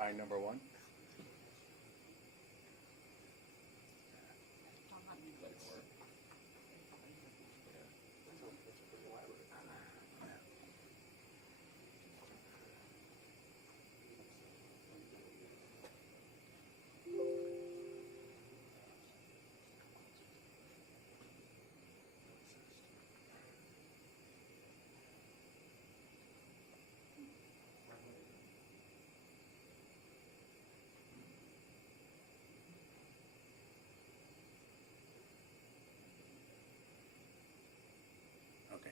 find number one. Okay.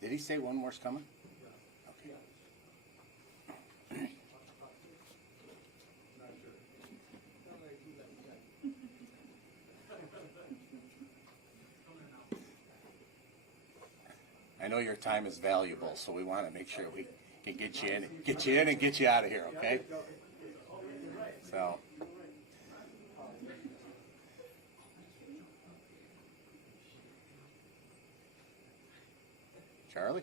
Did he say one more's coming? Okay. I know your time is valuable, so we want to make sure we can get you in and get you out of here, okay? So. Charlie?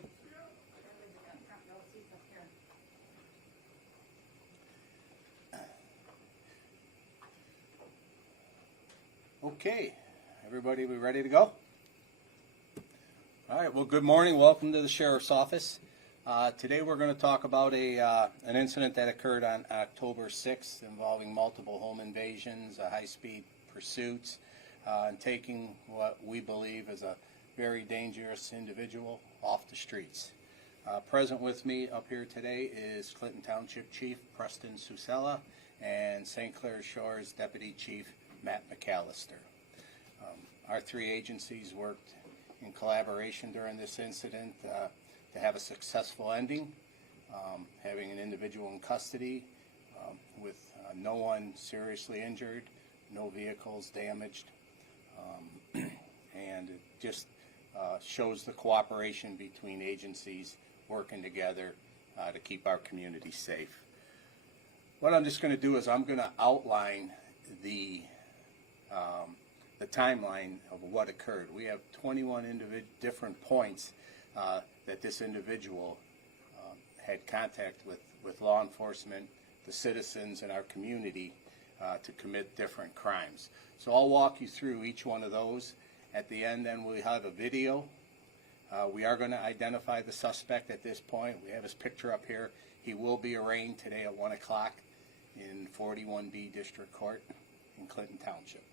Okay, everybody, we ready to go? All right, well, good morning. Welcome to the Sheriff's Office. Today we're going to talk about an incident that occurred on October 6th involving multiple home invasions, high-speed pursuits, and taking what we believe is a very dangerous individual off the streets. Present with me up here today is Clinton Township Chief Preston Susella and St. Clair Shores Deputy Chief Matt McAllister. Our three agencies worked in collaboration during this incident to have a successful ending, having an individual in custody with no one seriously injured, no vehicles damaged, and it just shows the cooperation between agencies working together to keep our community safe. What I'm just going to do is I'm going to outline the timeline of what occurred. We have 21 different points that this individual had contact with law enforcement, the citizens in our community to commit different crimes. So I'll walk you through each one of those. At the end, then we have a video. We are going to identify the suspect at this point. We have his picture up here. He will be arraigned today at 1 o'clock in 41B District Court in Clinton Township.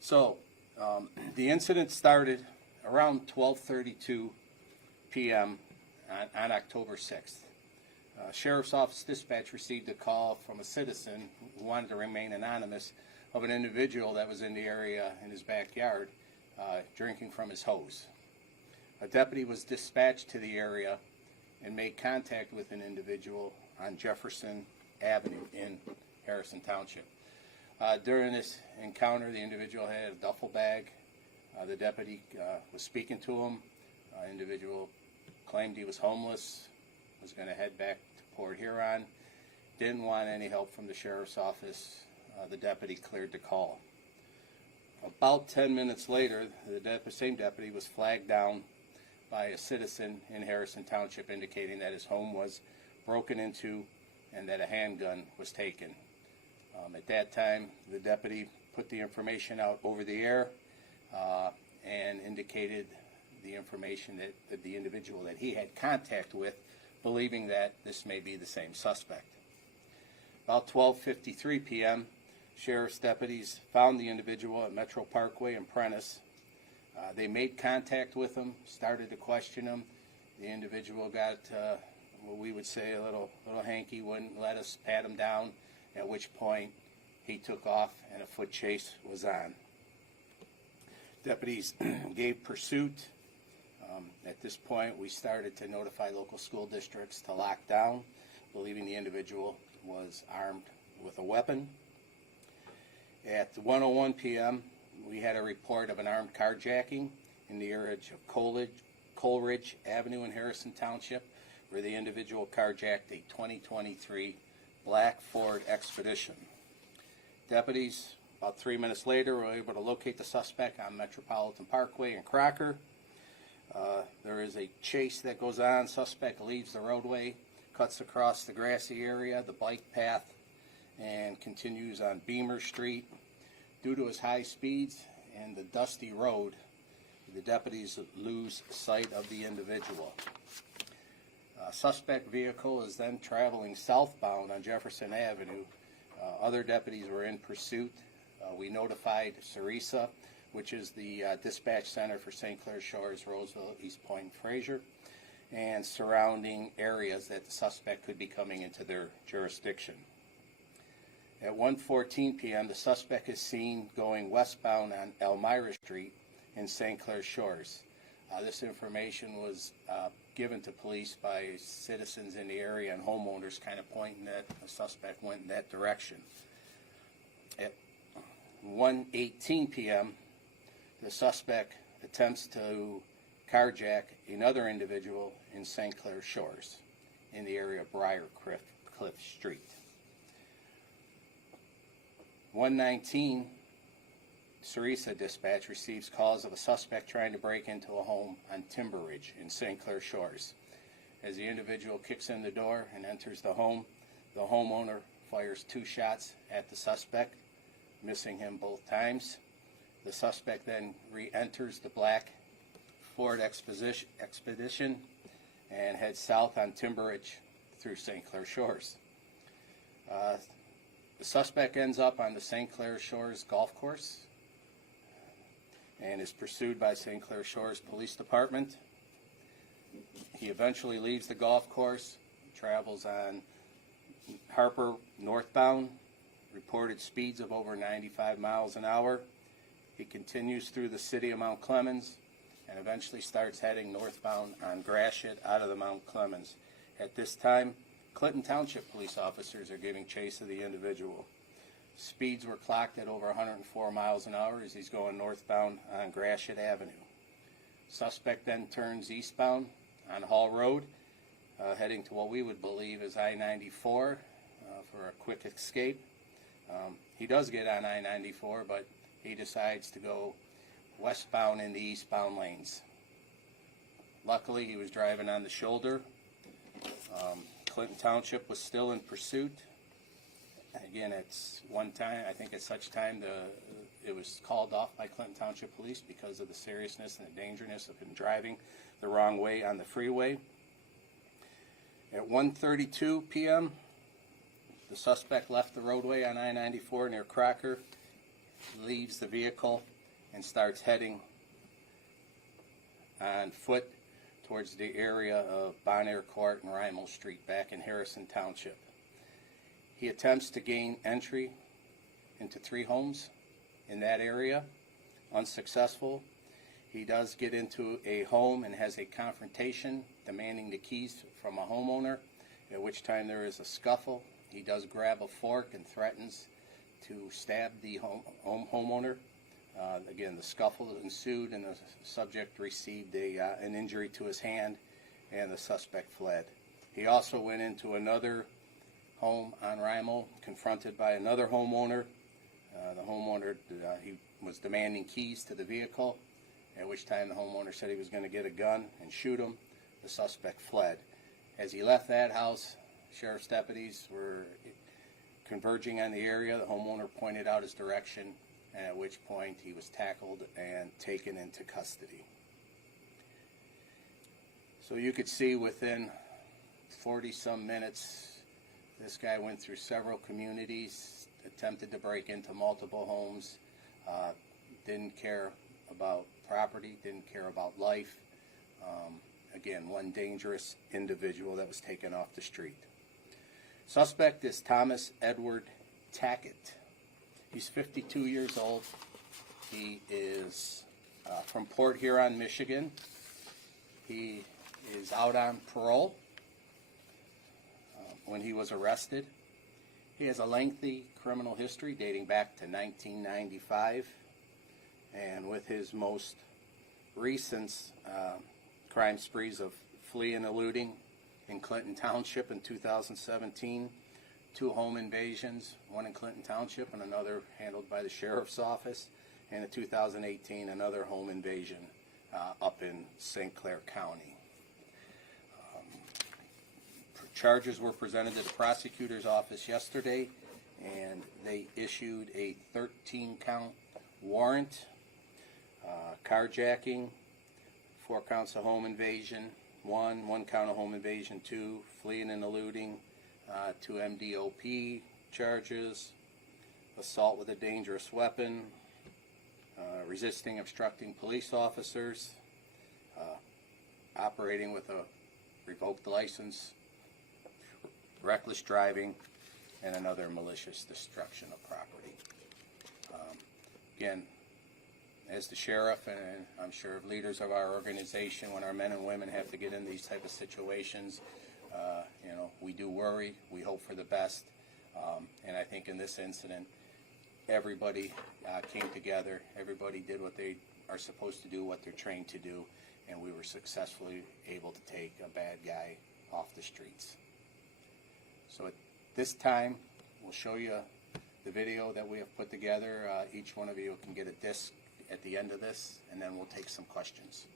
So the incident started around 12:32 p.m. on October 6th. Sheriff's Office dispatch received a call from a citizen who wanted to remain anonymous of an individual that was in the area in his backyard drinking from his hose. A deputy was dispatched to the area and made contact with an individual on Jefferson Avenue in Harrison Township. During this encounter, the individual had a duffel bag. The deputy was speaking to him. The individual claimed he was homeless, was going to head back to Port Huron, didn't want any help from the Sheriff's Office. The deputy cleared the call. About 10 minutes later, the same deputy was flagged down by a citizen in Harrison Township indicating that his home was broken into and that a handgun was taken. At that time, the deputy put the information out over the air and indicated the information that the individual that he had contact with, believing that this may be the same suspect. About 12:53 p.m., sheriff's deputies found the individual at Metro Parkway and Prentice. They made contact with him, started to question him. The individual got what we would say a little hanky, wouldn't let us pat him down, at which point he took off and a foot chase was on. Deputies gave pursuit. At this point, we started to notify local school districts to lock down, believing the individual was armed with a weapon. At 1:01 p.m., we had a report of an armed carjacking in the area of Coleridge Avenue in Harrison Township, where the individual carjacked a 2023 black Ford Expedition. Deputies About 3 minutes later, we were able to locate the suspect on Metropolitan Parkway in Crocker. There is a chase that goes on. Suspect leaves the roadway, cuts across the grassy area, the bike path, and continues on Beamer Street. Due to his high speeds and the dusty road, the deputies lose sight of the individual. Suspect vehicle is then traveling southbound on Jefferson Avenue. Other deputies were in pursuit. We notified Sarisa, which is the dispatch center for St. Clair Shores, Roseville, East Point, and Fraser, and surrounding areas that the suspect could be coming into their jurisdiction. At 1:14 p.m., the suspect is seen going westbound on Elmira Street in St. Clair Shores. This information was given to police by citizens in the area and homeowners kind of pointing that the suspect went in that direction. At 1:18 p.m., the suspect attempts to carjack another individual in St. Clair Shores in the area of Briarcliff Street. 1:19, Sarisa Dispatch receives calls of a suspect trying to break into a home on Timber Ridge in St. Clair Shores. As the individual kicks in the door and enters the home, the homeowner fires 2 shots at the suspect, missing him both times. The suspect then re-enters the black Ford Expedition and heads south on Timber Ridge through St. Clair Shores. The suspect ends up on the St. Clair Shores golf course and is pursued by St. Clair Shores Police Department. He eventually leaves the golf course, travels on Harper northbound, reported speeds of over 95 miles an hour. He continues through the city of Mount Clemens and eventually starts heading northbound on Gratiot out of the Mount Clemens. At this time, Clinton Township police officers are giving chase of the individual. Speeds were clocked at over 104 miles an hour as he's going northbound on Gratiot Avenue. Suspect then turns eastbound on Hall Road, heading to what we would believe is I-94 for a quick escape. He does get on I-94, but he decides to go westbound in the eastbound lanes. Luckily, he was driving on the shoulder. Clinton Township was still in pursuit. Again, it's one time, I think at such time, it was called off by Clinton Township Police because of the seriousness and the dangerousness of him driving the wrong way on the freeway. At 1:32 p.m., the suspect left the roadway on I-94 near Crocker, leaves the vehicle, and starts heading on foot towards the area of Bonaire Court and Rymel Street back in Harrison Township. He attempts to gain entry into 3 homes in that area, unsuccessful. He does get into a home and has a confrontation demanding the keys from a homeowner, at which time there is a scuffle. He does grab a fork and threatens to stab the homeowner. Again, the scuffle ensued and the subject received an injury to his hand and the suspect fled. He also went into another home on Rymel, confronted by another homeowner. The homeowner, he was demanding keys to the vehicle, at which time the homeowner said he was going to get a gun and shoot him. The suspect fled. As he left that house, sheriff's deputies were converging on the area. The homeowner pointed out his direction, and at which point he was tackled and taken into custody. So you could see within 40-some minutes, this guy went through several communities, attempted to break into multiple homes, didn't care about property, didn't care about life. Again, one dangerous individual that was taken off the street. Suspect is Thomas Edward Tackett. He's 52 years old. He is from Port Huron, Michigan. He is out on parole when he was arrested. He has a lengthy criminal history dating back to 1995, and with his most recent crime sprees of fleeing and eluding in Clinton Township in 2017, 2 home invasions, one in Clinton Township and another handled by the Sheriff's Office, and in 2018 another home invasion up in St. Clair County. Charges were presented to the prosecutor's office yesterday, and they issued a 13-count warrant, carjacking, 4 counts of home invasion, 1 count of home invasion, 2 fleeing and eluding, 2 MDOP charges, assault with a dangerous weapon, resisting, obstructing police officers, operating with a revoked license, reckless driving, and another malicious destruction of property. Again, as the sheriff, and I'm sure leaders of our organization, when our men and women have to get in these type of situations, we do worry, we hope for the best, and I think in this incident, everybody came together, everybody did what they are supposed to do, what they're trained to do, and we were successfully able to take a bad guy off the streets. So at this time, we'll show you the video that we have put together. Each one of you can get a disc at the end of this, and then we'll take some questions.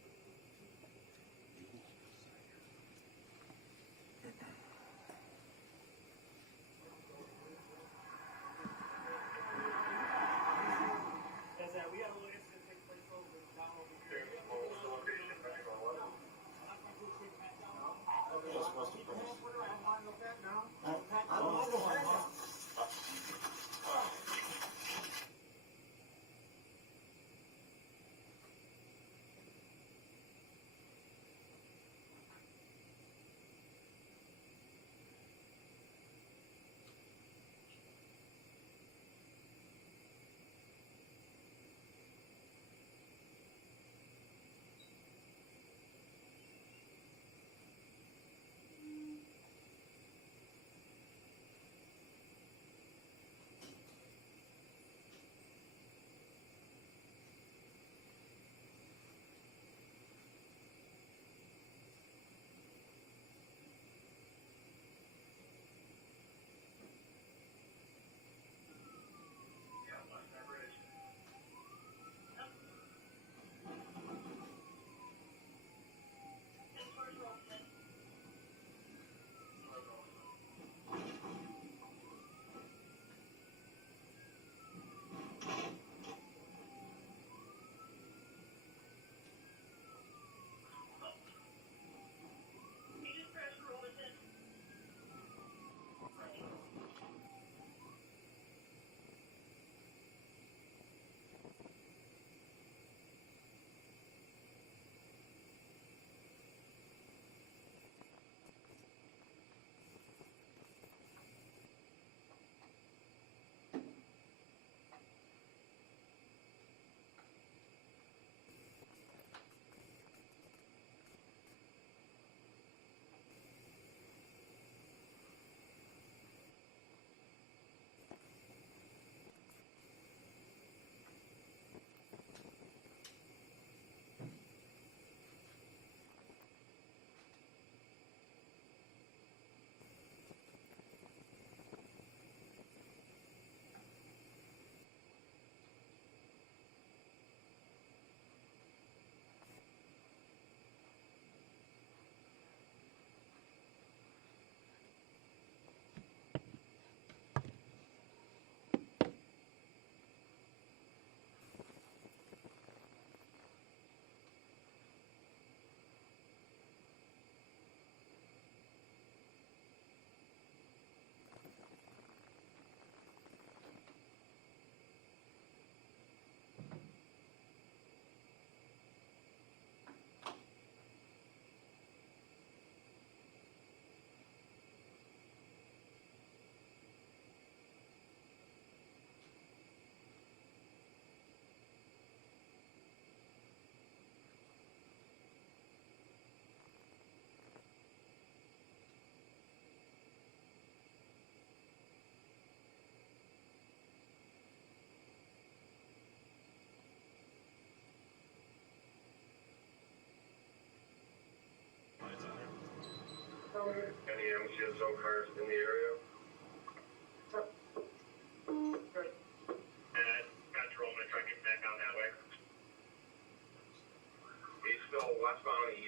Any MCSO cars in the area?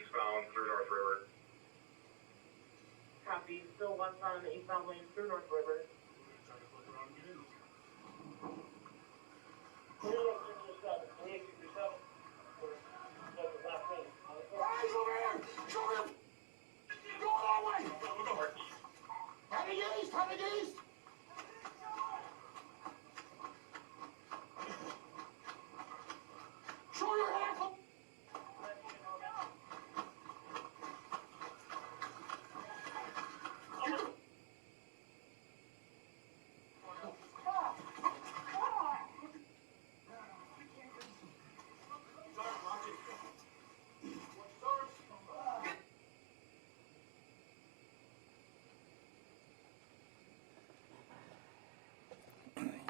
eastbound through North River. Copy. Still one on the eastbound lane through North River. Eyes over here! Show him! Go that way! We'll go north. Heading east! Heading east! Show your half up!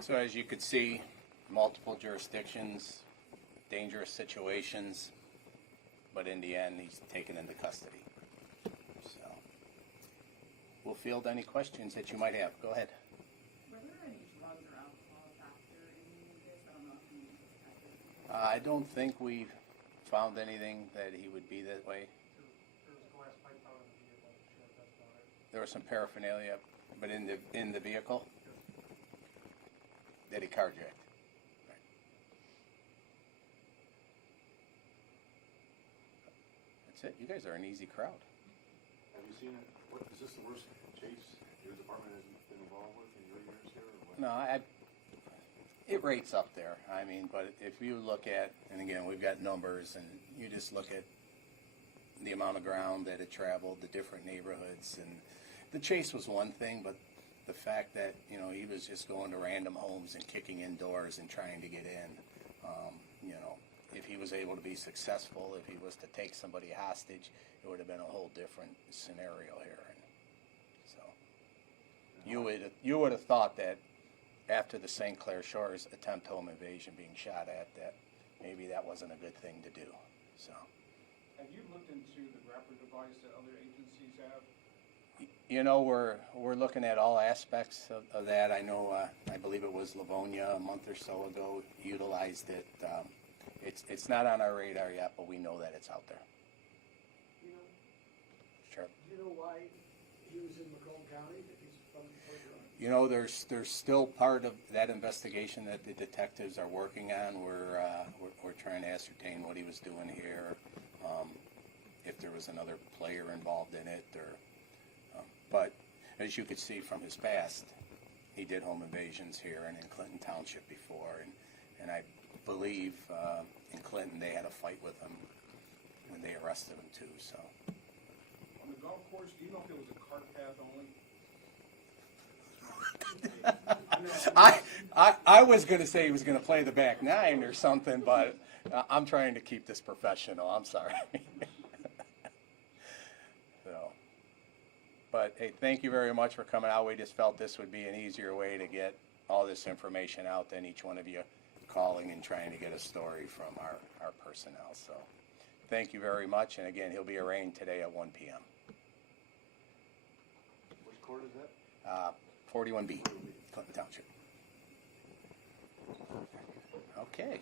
So as you could see, multiple jurisdictions, dangerous situations, but in the end, he's taken into custody. So we'll field any questions that you might have. Go ahead. Were there any drugs or alcohol after any of this? I don't know if you detected. I don't think we found anything that he would be that way. There was glass pipe out of the vehicle, sure, that's about it. There was some paraphernalia, but in the vehicle that he carjacked. Right. That's it. You guys are an easy crowd. Have you seen it? What, is this the worst chase your department has been involved with in your years here, or what? No, it rates up there. I mean, but if you look at, and again, we've got numbers, and you just look at the amount of ground that it traveled, the different neighborhoods, and the chase was one thing, but the fact that, you know, he was just going to random homes and kicking in doors and trying to get in, you know, if he was able to be successful, if he was to take somebody hostage, it would have been a whole different scenario here. And so you would have thought that after the St. Clair Shores attempt home invasion being shot at, that maybe that wasn't a good thing to do. So, Have you looked into the grappler device that other agencies have? you know, we're looking at all aspects of that. I know, I believe it was Livonia a month or so ago utilized it. It's not on our radar yet, but we know that it's out there. You know, Sure. do you know why he was in Macomb County, if he's from Port Huron? You know, there's still part of that investigation that the detectives are working on. We're trying to ascertain what he was doing here, if there was another player involved in it, or. But as you could see from his past, he did home invasions here and in Clinton Township before, and I believe in Clinton they had a fight with him when they arrested him too. So. On the golf course, do you know if it was a cart path only? I was going to say he was going to play the back nine or something, but I'm trying to keep this professional. I'm sorry. So, but hey, thank you very much for coming out. We just felt this would be an easier way to get all this information out than each one of you calling and trying to get a story from our personnel. So thank you very much. And again, he'll be arraigned today at 1 p.m. Which court is that? 41B, Clinton Township. Okay.